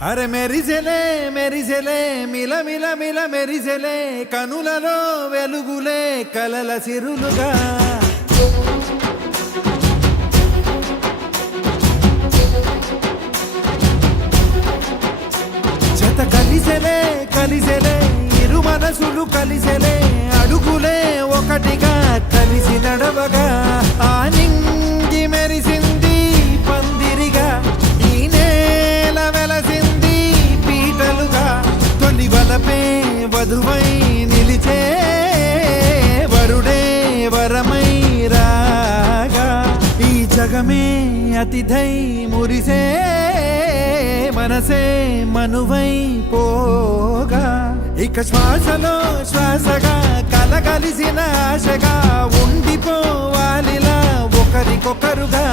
అరే మెరిసెలే మెరిసెలే మిల మిల మిల మెరిసెలే కనులలో వెలుగులే కలల సిరులుగా జత కలిసెలే కలిసెలే ఇరు మనసులు కలిసెలే అడుగులే ఒకటిగా కలిసి నడవగా ఆ నింగి మెరిసింది పందిరిగా ఈ నేల వెలసింది పీటలుగా తొలి వలపే వధువై నిలిచే వరుడే వరమై రాగా ఈ జగమే అతిథై మురిసే మనసే మనువై పోగా ఇక శ్వాసలో శ్వాసగా కలగలిసిన ఆశగా ఉండిపోవాలిలా ఒకరికొకరుగా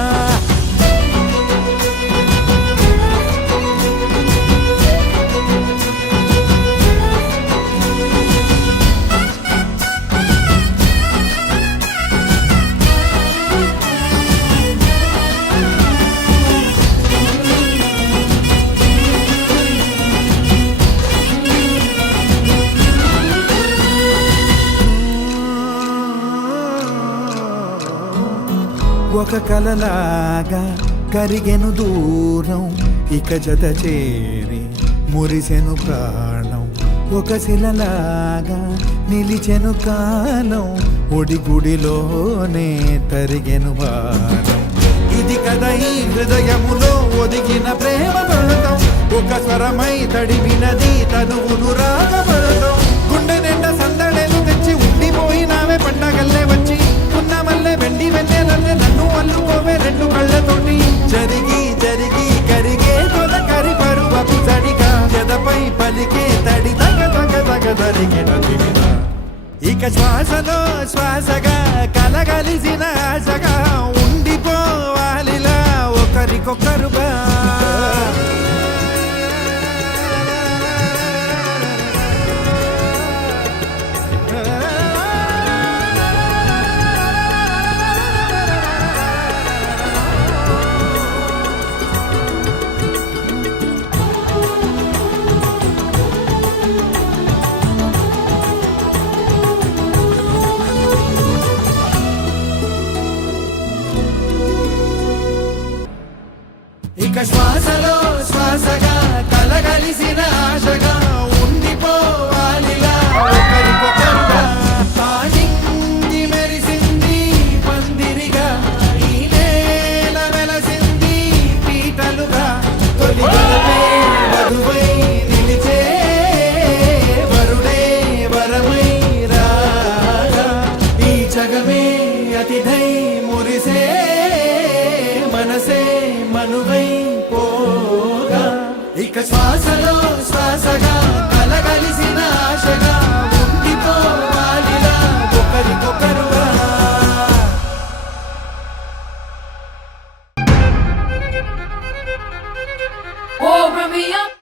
ఒక కలలాగా కరిగెను దూరం ఇక జత చేరి మురిసెను ప్రాణం ఒక శిలలాగా నిలిచెను కాలం ఒడిగుడిలోనే తరిగెను వారం ఇది కదా ఈ హృదయములో ఒదిగిన ప్రేమ పడతాం ఒక స్వరమై తడివినది తనువును రాగపడతాం గుండె నిండా సందడేలు తెచ్చి ఉండిపోయినావే పండగల్లే వచ్చి మల్లె వెండి వెన్నెలల్లే నన్ను అల్లుకోవే రెండు కళ్ళతోటి జరిగి జరిగి కరిగే తొలకరి పరువపు తడిగా ఎదపై పలికే తడి తగ తగ తగ తరిగిన ఇక శ్వాసలో శ్వాసగా కలగలిసిన ఆశగా ఉండిపోవాలిలా ఒకరికొకరుగా ఇక శ్వాసలో శ్వాసగా కలగలిసిన ఆశగా ఉండిపోవాలిలా ఒకరికొకరుగా ఆ నింగి మెరిసింది పందిరిగా ఈ నేల వెలసింది పీటలుగా తొలి వలపే వధువై నిలిచే వరుడే వరమై రాగా ఈ జగమే అతిథై మురిసే మనసే మనువై పోగా ఇక శ్వాసలో శ్వాసగా కలగలిసిన ఆశగా ఉండిపోవాలిలా ఒకరికొకరుగా Oh, bring me up.